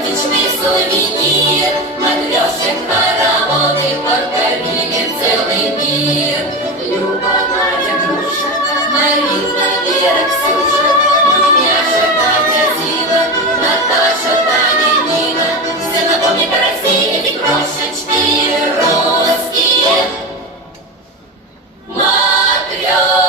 праздничный сувенир. Матрешек, хороводы покорили целый мир. Люба, Надя, Груша, Марина, Вера, Ксюша, Дуняша, Катя, Зина, Наташа, Таня, Нина. Все напомнят о России эти крошечные русские матрешки.